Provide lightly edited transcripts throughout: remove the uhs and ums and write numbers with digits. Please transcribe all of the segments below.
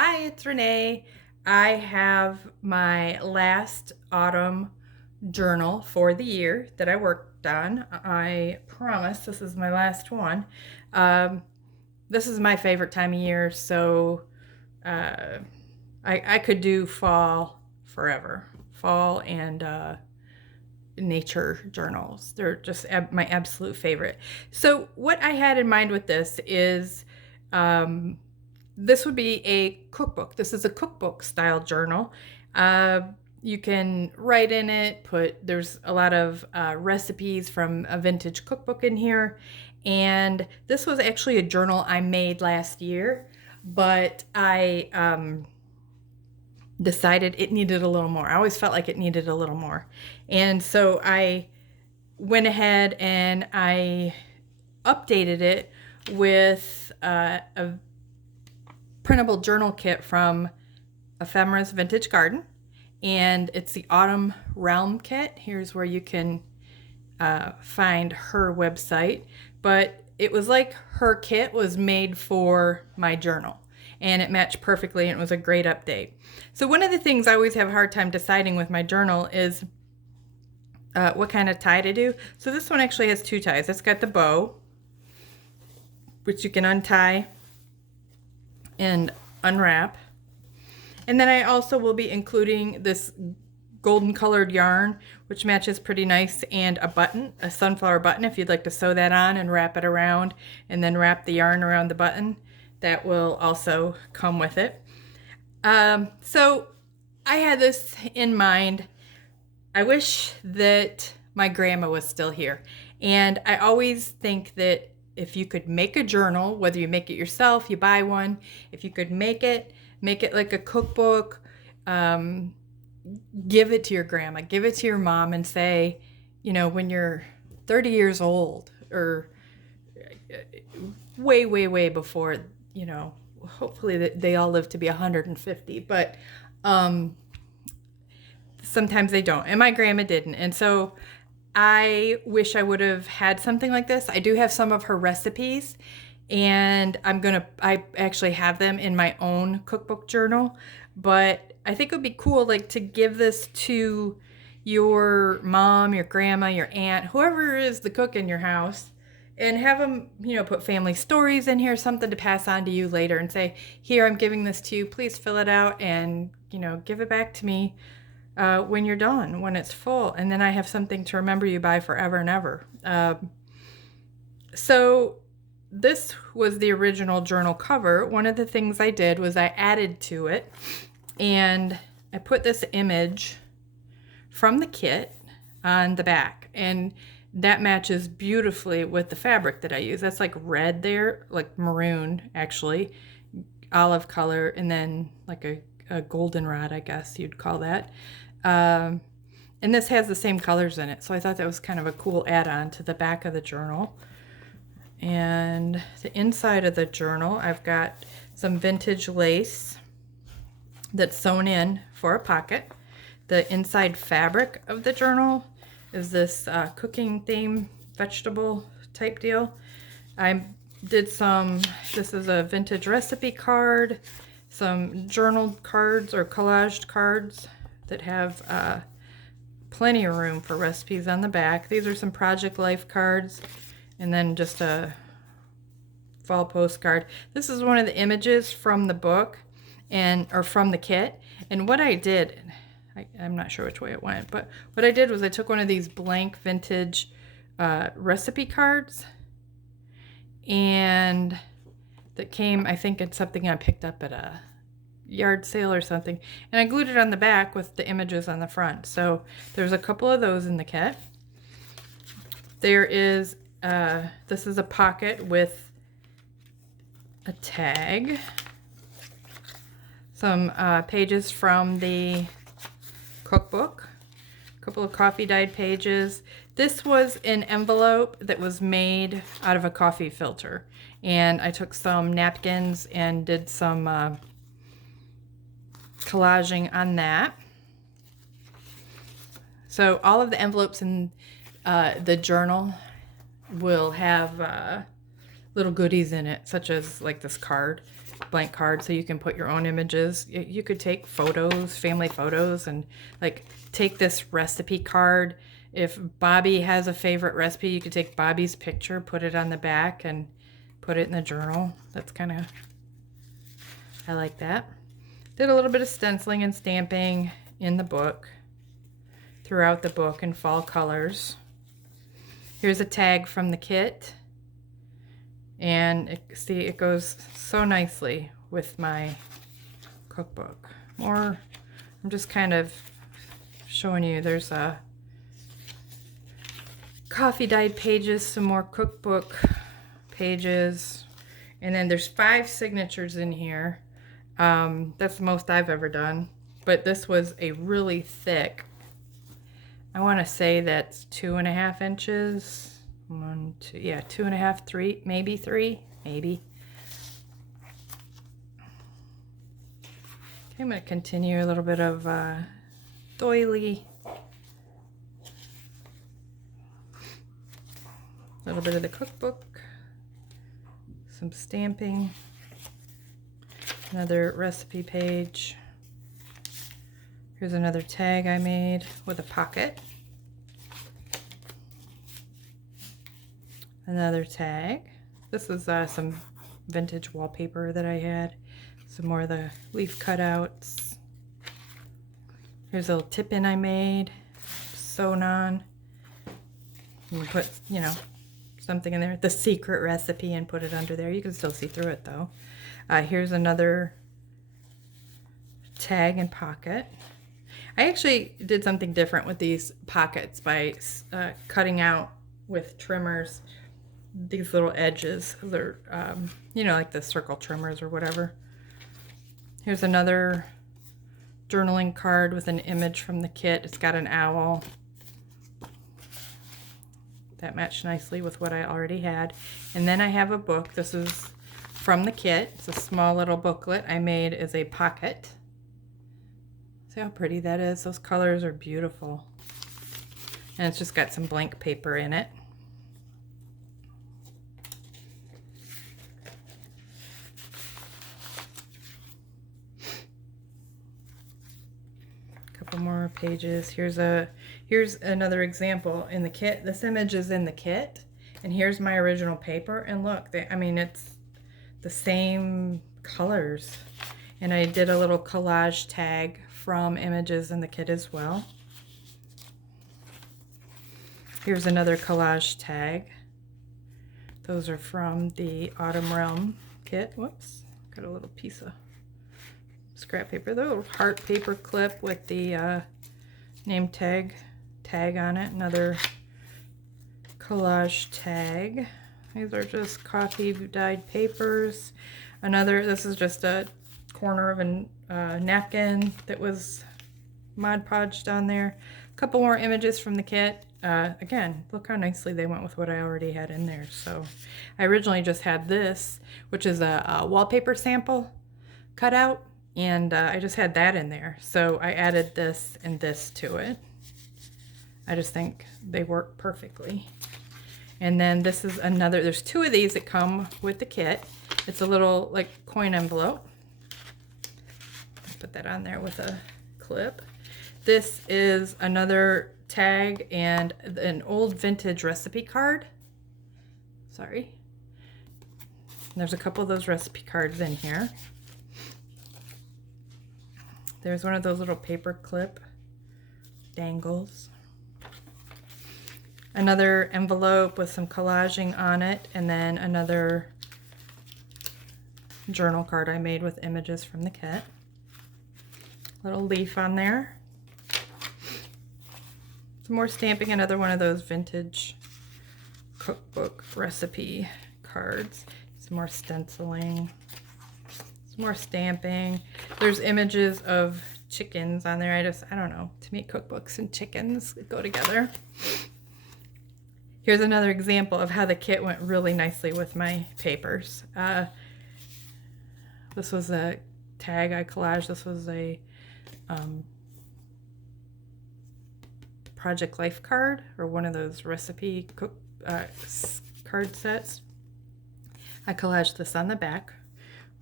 Hi, it's Renee. I have my last autumn journal for the year that I worked on. I promise this is my last one. Um, this is my favorite time of year, so uh, I could do fall forever. Fall and nature journals. They're just my absolute favorite. So, what I had in mind with this is um, this would be a cookbook. This is a cookbook style journal. Uh, you can write in it, there's a lot of recipes from a vintage cookbook in here. And this was actually a journal I made last year, but I decided it needed a little more. I always felt like it needed a little more. And so I went ahead and I updated it with a printable journal kit from Ephemera's Vintage Garden. And it's the Autumn Realm kit. Here's where you can find her website. But it was like her kit was made for my journal. And it matched perfectly, and it was a great update. So one of the things I always have a hard time deciding with my journal is what kind of tie to do. So this one actually has two ties. It's got the bow, which you can untie and unwrap. And then I also will be including this golden colored yarn, which matches pretty nice, and a button, a sunflower button, if you'd like to sew that on and wrap it around and then wrap the yarn around the button. That will also come with it. So I had this in mind. I wish that my grandma was still here. And I always think that if you could make a journal, whether you make it yourself, you buy one, if you could make it like a cookbook, give it to your grandma, give it to your mom and say, when you're 30 years old or way, way, way before, hopefully they all live to be 150, but sometimes they don't. And my grandma didn't. And so I wish I would have had something like this. I do have some of her recipes, and I actually have them in my own cookbook journal, but I think it would be cool, like, to give this to your mom, your grandma, your aunt, whoever is the cook in your house, and have them, put family stories in here, something to pass on to you later, and say, here, I'm giving this to you. Please fill it out and, give it back to me when you're done, when it's full. And then I have something to remember you by forever and ever. So this was the original journal cover. One of the things I did was I added to it, and I put this image from the kit on the back, and that matches beautifully with the fabric that I use. That's like red there, like maroon, actually, olive color, and then like a goldenrod, I guess you'd call that. And this has the same colors in it, so I thought that was kind of a cool add-on to the back of the journal. And the inside of the journal, I've got some vintage lace that's sewn in for a pocket. The inside fabric of the journal is this cooking theme, vegetable type deal. I did this is a vintage recipe card, some journaled cards or collaged cards that have plenty of room for recipes on the back. These are some Project Life cards, and then just a fall postcard. This is one of the images from the book or from the kit. And what I did, I'm not sure which way it went, but what I did was I took one of these blank vintage recipe cards, and that came, I think it's something I picked up at a yard sale or something, and I glued it on the back with the images on the front. So there's a couple of those in the kit. There is this is a pocket with a tag, some pages from the cookbook, a couple of coffee dyed pages. This was an envelope that was made out of a coffee filter, and I took some napkins and did some collaging on that. So all of the envelopes in the journal will have little goodies in it, such as like this card. blank card so you can put your own images. You could take photos, family photos, and like take this recipe card. If Bobby has a favorite recipe, you could take Bobby's picture, put it on the back, and put it in the journal. That's kind of, I like that. Did a little bit of stenciling and stamping in the book, throughout the book in fall colors. Here's a tag from the kit. And see, it goes so nicely with my cookbook. I'm just kind of showing you, there's a coffee dyed pages, some more cookbook pages, and then there's 5 signatures in here. That's the most I've ever done, but this was a really thick, I want to say that's 2.5 inches. 1, 2, yeah, 2.5, 3, maybe 3, maybe. Okay, I'm going to continue a little bit of doily. A little bit of the cookbook. Some stamping. Another recipe page. Here's another tag I made with a pocket. Another tag. This is some vintage wallpaper that I had. Some more of the leaf cutouts. Here's a little tip-in I made, sewn on. You can put, you know, something in there, the secret recipe, and put it under there. You can still see through it though. Here's another tag and pocket. I actually did something different with these pockets by cutting out with trimmers these little edges. They're, you know, like the circle trimmers or whatever. Here's another journaling card with an image from the kit. It's got an owl. That matched nicely with what I already had. And then I have a book. This is from the kit. It's a small little booklet I made as a pocket. See how pretty that is? Those colors are beautiful. And it's just got some blank paper in it. Couple more pages. Here's another example in the kit. This image is in the kit, and here's my original paper. And look, I mean, it's the same colors. And I did a little collage tag from images in the kit as well. Here's another collage tag. Those are from the Autumn Realm kit. Whoops, got a little piece of scrap paper. The little heart paper clip with the name tag on it. Another collage tag. These are just coffee dyed papers. This is just a corner of a napkin that was Mod Podged on there. A couple more images from the kit. Again, look how nicely they went with what I already had in there. So I originally just had this, which is a wallpaper sample cut out, and I just had that in there. So I added this and this to it. I just think they work perfectly. And then this is another, there's 2 of these that come with the kit. It's a little like coin envelope. Put that on there with a clip. This is another tag and an old vintage recipe card. Sorry. There's a couple of those recipe cards in here. There's one of those little paper clip dangles. Another envelope with some collaging on it, and then another journal card I made with images from the kit. Little leaf on there. Some more stamping, another one of those vintage cookbook recipe cards. Some more stenciling. Some more stamping. There's images of chickens on there. I don't know. To me, cookbooks and chickens go together. Here's another example of how the kit went really nicely with my papers. This was a tag I collaged. This was a Project Life card, or one of those recipe card sets. I collaged this on the back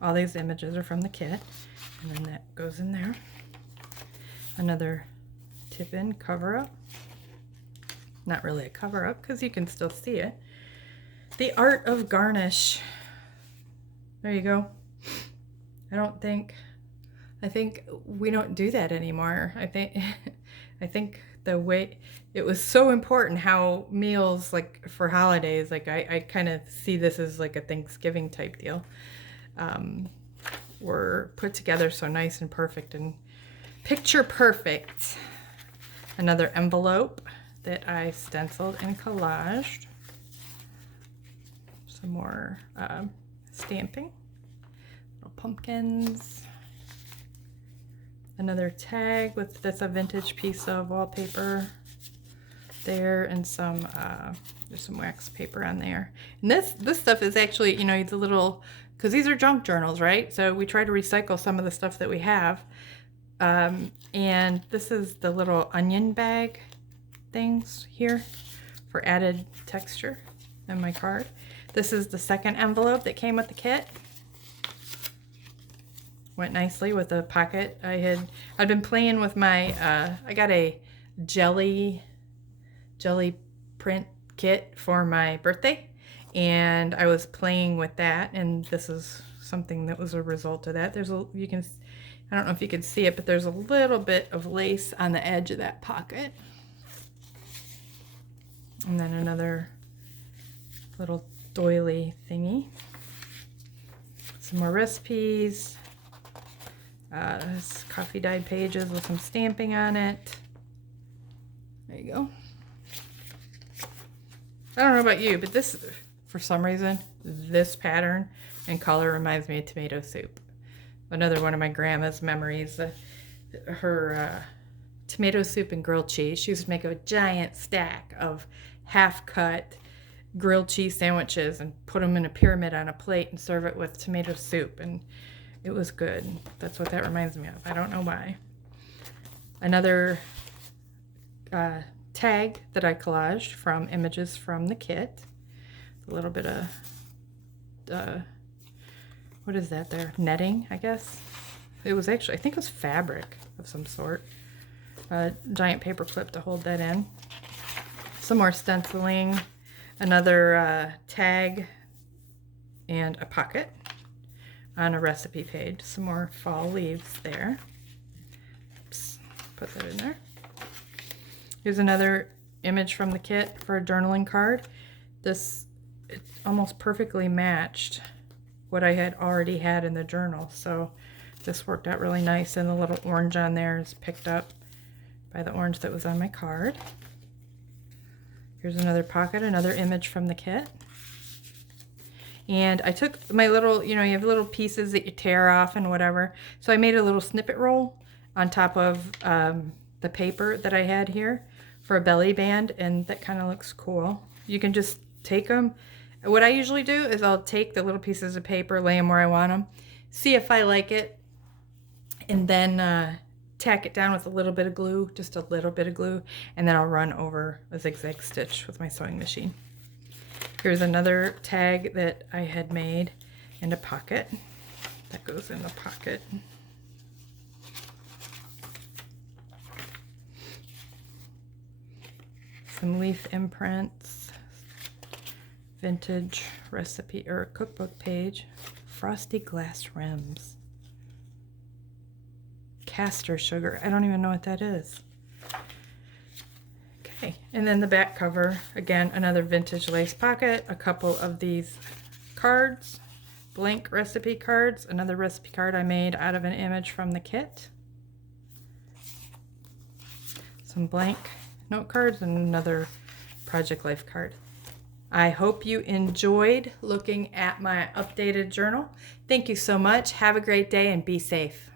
All these images are from the kit. And then that goes in there. Another tip-in cover-up. Not really a cover-up because you can still see it. The Art of Garnish. There you go. I think we don't do that anymore. I think the way it was so important how meals, like for holidays, like I kind of see this as like a Thanksgiving type deal, were put together so nice and perfect and picture perfect. Another envelope that I stenciled and collaged. Some more stamping, little pumpkins. Another tag with that's a vintage piece of wallpaper there, and some there's some wax paper on there. And this stuff is actually, you know, the little, because these are junk journals, right? So we try to recycle some of the stuff that we have. And this is the little onion bag things here for added texture in my card. This is the second envelope that came with the kit. Went nicely with a pocket. I'd been playing with my I got a jelly print kit for my birthday, and I was playing with that, and this is something that was a result of that. I don't know if you can see it, but there's a little bit of lace on the edge of that pocket. And then another little doily thingy. Some more recipes. This coffee dyed pages with some stamping on it. There you go. I don't know about you, but this, for some reason, this pattern and color reminds me of tomato soup. Another one of my grandma's memories. Her tomato soup and grilled cheese. She used to make a giant stack of half-cut grilled cheese sandwiches and put them in a pyramid on a plate and serve it with tomato soup, and it was good. That's what that reminds me of. I don't know why. Another tag that I collaged from images from the kit. A little bit of, what is that there? Netting, I guess. It was actually, I think it was fabric of some sort. A giant paper clip to hold that in. Some more stenciling. Another tag and a pocket on a recipe page. Some more fall leaves there. Oops, put that in there. Here's another image from the kit for a journaling card. It almost perfectly matched what I had already had in the journal, so this worked out really nice, and the little orange on there is picked up by the orange that was on my card. Here's another pocket, another image from the kit. And I took my little, you have little pieces that you tear off and whatever. So I made a little snippet roll on top of the paper that I had here for a belly band, and that kind of looks cool. You can just take them. What I usually do is I'll take the little pieces of paper, lay them where I want them, see if I like it, and then tack it down with a little bit of glue, just a little bit of glue, and then I'll run over a zigzag stitch with my sewing machine. Here's another tag that I had made and a pocket. That goes in the pocket. Some leaf imprints, vintage recipe or cookbook page, frosty glass rims, castor sugar. I don't even know what that is. Okay, and then the back cover, again, another vintage lace pocket, a couple of these cards, blank recipe cards, another recipe card I made out of an image from the kit, some blank note cards, and another Project Life card. I hope you enjoyed looking at my updated journal. Thank you so much. Have a great day and be safe.